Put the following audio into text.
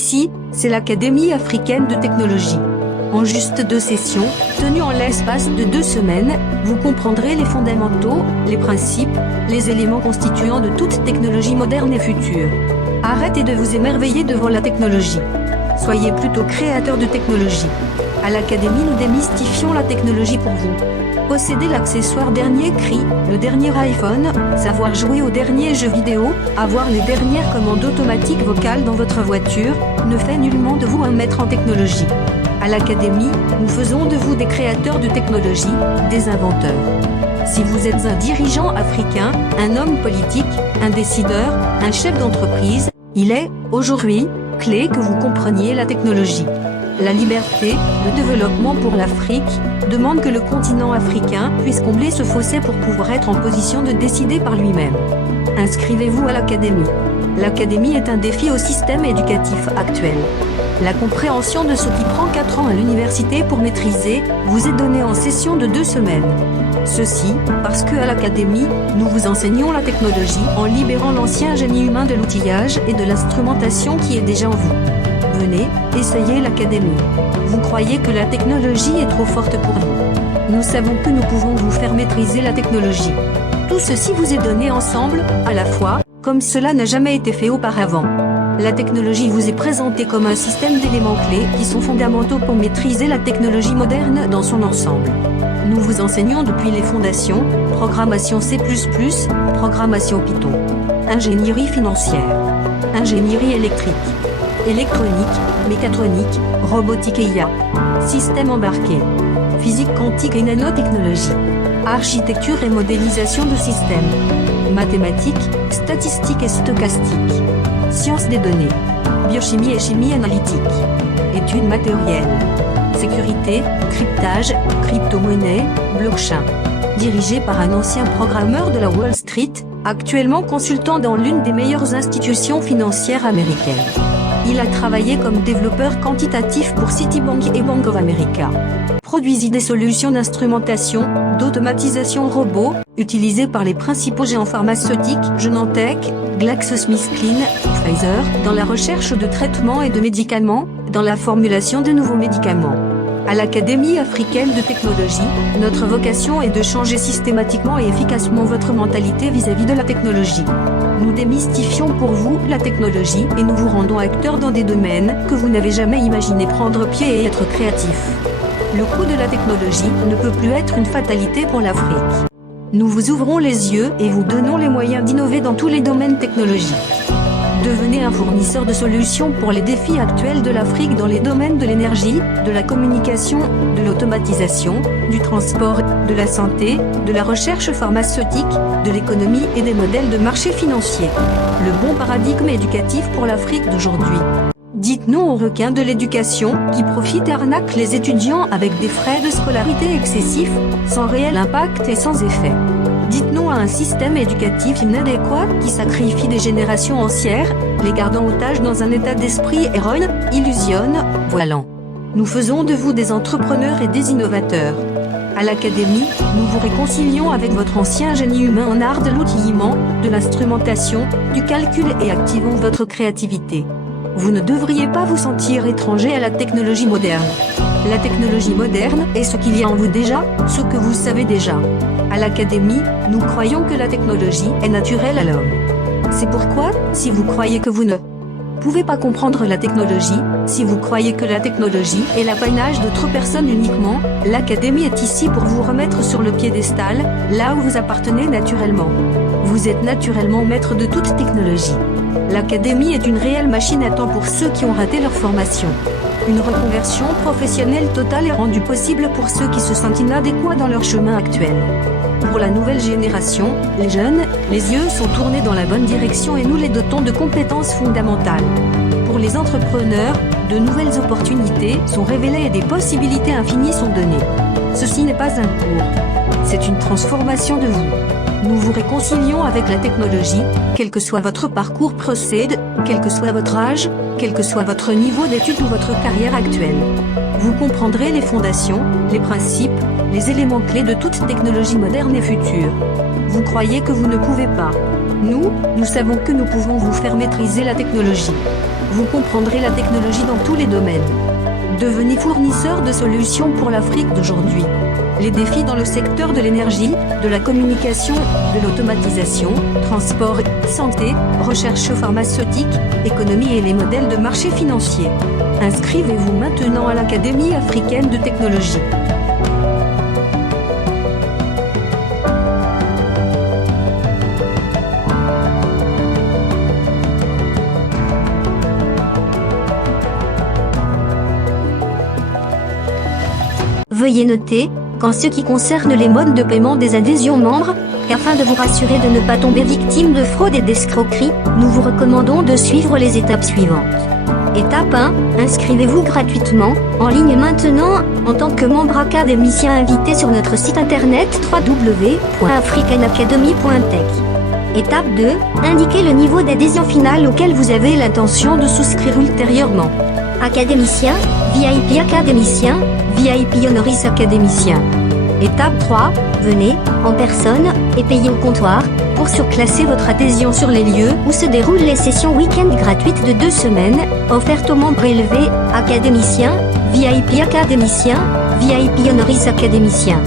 Ici, c'est l'Académie africaine de technologie. En juste 2 sessions, tenues en l'espace de 2 semaines, vous comprendrez les fondamentaux, les principes, les éléments constituants de toute technologie moderne et future. Arrêtez de vous émerveiller devant la technologie. Soyez plutôt créateur de technologie. À l'Académie, nous démystifions la technologie pour vous. Posséder l'accessoire dernier cri, le dernier iPhone, savoir jouer aux derniers jeux vidéo, avoir les dernières commandes automatiques vocales dans votre voiture, ne fait nullement de vous un maître en technologie. À l'Académie, nous faisons de vous des créateurs de technologie, des inventeurs. Si vous êtes un dirigeant africain, un homme politique, un décideur, un chef d'entreprise, il est, aujourd'hui, clé que vous compreniez la technologie. La liberté, le développement pour l'Afrique, demande que le continent africain puisse combler ce fossé pour pouvoir être en position de décider par lui-même. Inscrivez-vous à l'Académie. L'Académie est un défi au système éducatif actuel. La compréhension de ce qui prend 4 ans à l'université pour maîtriser, vous est donnée en session de 2 semaines. Ceci, parce que à l'Académie, nous vous enseignons la technologie en libérant l'ancien génie humain de l'outillage et de l'instrumentation qui est déjà en vous. Venez, essayez l'Académie. Vous croyez que la technologie est trop forte pour vous. Nous savons que nous pouvons vous faire maîtriser la technologie. Tout ceci vous est donné ensemble, à la fois, comme cela n'a jamais été fait auparavant. La technologie vous est présentée comme un système d'éléments clés qui sont fondamentaux pour maîtriser la technologie moderne dans son ensemble. Nous vous enseignons depuis les fondations, programmation C++, programmation Python, ingénierie financière, ingénierie électrique, électronique, mécatronique, robotique et IA, système embarqué, physique quantique et nanotechnologie, architecture et modélisation de systèmes, mathématiques, statistiques et stochastique, sciences des données, biochimie et chimie analytique, études matérielles, sécurité, cryptage, crypto-monnaie, blockchain. Dirigé par un ancien programmeur de la Wall Street, actuellement consultant dans l'une des meilleures institutions financières américaines. Il a travaillé comme développeur quantitatif pour Citibank et Bank of America. Produisit des solutions d'instrumentation, d'automatisation robot, utilisées par les principaux géants pharmaceutiques, Genentech, GlaxoSmithKline, Pfizer, dans la recherche de traitements et de médicaments, dans la formulation de nouveaux médicaments. À l'Académie africaine de technologie, notre vocation est de changer systématiquement et efficacement votre mentalité vis-à-vis de la technologie. Nous démystifions pour vous la technologie et nous vous rendons acteurs dans des domaines que vous n'avez jamais imaginé prendre pied et être créatif. Le coût de la technologie ne peut plus être une fatalité pour l'Afrique. Nous vous ouvrons les yeux et vous donnons les moyens d'innover dans tous les domaines technologiques. Devenez un fournisseur de solutions pour les défis actuels de l'Afrique dans les domaines de l'énergie, de la communication, de l'automatisation, du transport, de la santé, de la recherche pharmaceutique, de l'économie et des modèles de marché financier. Le bon paradigme éducatif pour l'Afrique d'aujourd'hui. Dites non aux requins de l'éducation qui profitent et arnaquent les étudiants avec des frais de scolarité excessifs, sans réel impact et sans effet. Dites non à un système éducatif inadéquat qui sacrifie des générations entières, les gardant otages dans un état d'esprit erroné, illusionne, voilant. Nous faisons de vous des entrepreneurs et des innovateurs. À l'Académie, nous vous réconcilions avec votre ancien génie humain en art de l'outillement, de l'instrumentation, du calcul et activons votre créativité. Vous ne devriez pas vous sentir étranger à la technologie moderne. La technologie moderne est ce qu'il y a en vous déjà, ce que vous savez déjà. À l'Académie, nous croyons que la technologie est naturelle à l'homme. C'est pourquoi, si vous croyez que vous ne pouvez pas comprendre la technologie, si vous croyez que la technologie est l'apanage d'autres personnes uniquement, l'Académie est ici pour vous remettre sur le piédestal, là où vous appartenez naturellement. Vous êtes naturellement maître de toute technologie. L'Académie est une réelle machine à temps pour ceux qui ont raté leur formation. Une reconversion professionnelle totale est rendue possible pour ceux qui se sentent inadéquats dans leur chemin actuel. Pour la nouvelle génération, les jeunes, les yeux sont tournés dans la bonne direction et nous les dotons de compétences fondamentales. Pour les entrepreneurs, de nouvelles opportunités sont révélées et des possibilités infinies sont données. Ceci n'est pas un cours. C'est une transformation de vous. Nous vous réconcilions avec la technologie, quel que soit votre parcours procède, quel que soit votre âge, quel que soit votre niveau d'études ou votre carrière actuelle. Vous comprendrez les fondations, les principes, les éléments clés de toute technologie moderne et future. Vous croyez que vous ne pouvez pas. Nous savons que nous pouvons vous faire maîtriser la technologie. vous comprendrez la technologie dans tous les domaines. Devenez fournisseur de solutions pour l'Afrique d'aujourd'hui. Les défis dans le secteur de l'énergie, de la communication, de l'automatisation, transport, santé, recherche pharmaceutique, économie et les modèles de marché financier. Inscrivez-vous maintenant à l'Académie africaine de technologie. Veuillez noter qu'en ce qui concerne les modes de paiement des adhésions membres, qu'afin de vous rassurer de ne pas tomber victime de fraude et d'escroquerie, nous vous recommandons de suivre les étapes suivantes. Étape 1. Inscrivez-vous gratuitement, en ligne maintenant, en tant que membre académicien invité sur notre site internet www.africanacademy.tech. Étape 2. Indiquez le niveau d'adhésion finale auquel vous avez l'intention de souscrire ultérieurement. Académicien, VIP académicien, VIP honoris académicien. Étape 3. Venez, en personne, et payez au comptoir, pour surclasser votre adhésion sur les lieux où se déroulent les sessions week-end gratuites de 2 semaines, offertes aux membres élevés, académiciens, VIP académicien, VIP honoris académicien.